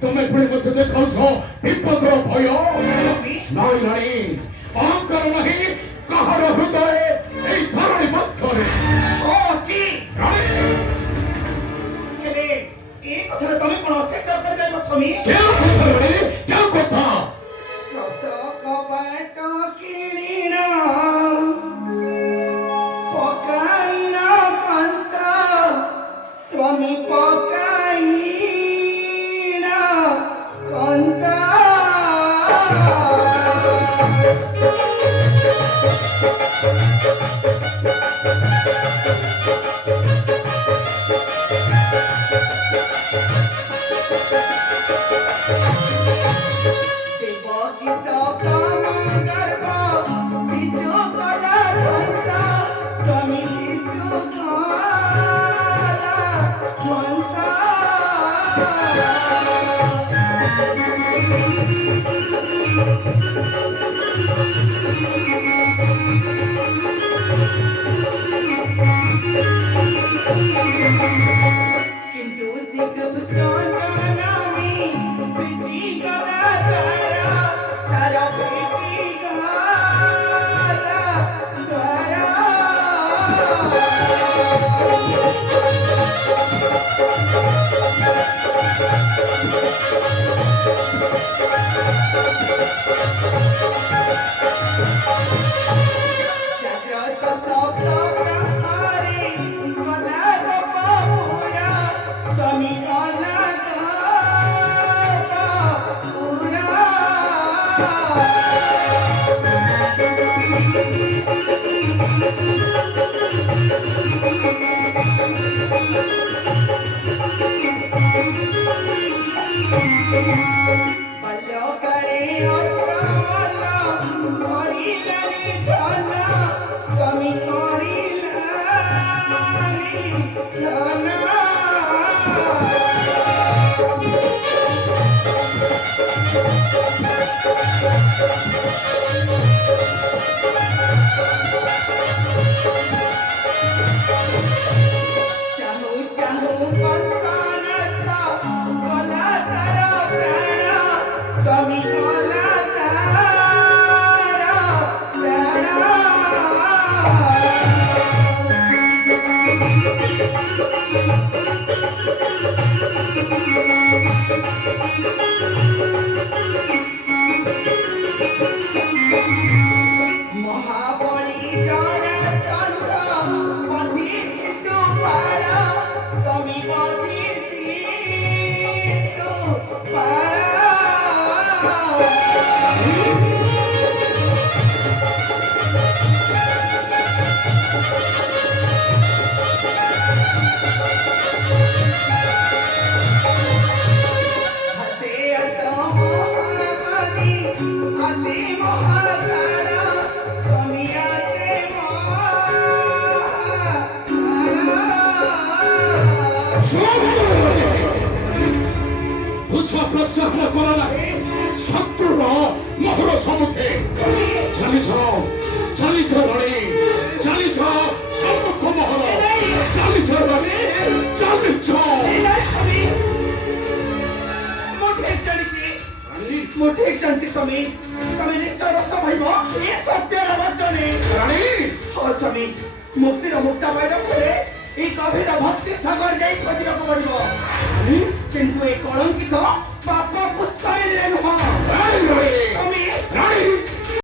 तुम्हें पुणे मत देखा विपदर भय नाई राणी अहंकार नहीं कहार हृदय এই ধরনী মধ্যে ଅଛି ହେଲେ ଏ କଥାରେ ତମେ କଣ ଅସ୍ୱୀକାର କରିପାରିବ ସ୍ୱାମୀ? କେଉଁ କଥା ରାଣୀ କେଉଁ କଥା ସତ କବାଟ କିଣିଣ ପକାଇଣ କଂସ ସ୍ୱାମୀ ପକାଇଣ କଂସ प्रश्न करा शत्रु मोहर सम्मुखे चली राणी चली सम्मुख मोहर चली राणी चली ठीक जानछि स्वामी तमे निश्चय रस्त भाइब ए सत्यर वचने राणी हो स्वामी मुक्तिर मुक्ता पाइबा परे ए गभीर भक्ति सागर जाई खोजिବାକୁ पड़िबो किंतु ए कलंकित पाप पुष्करिणी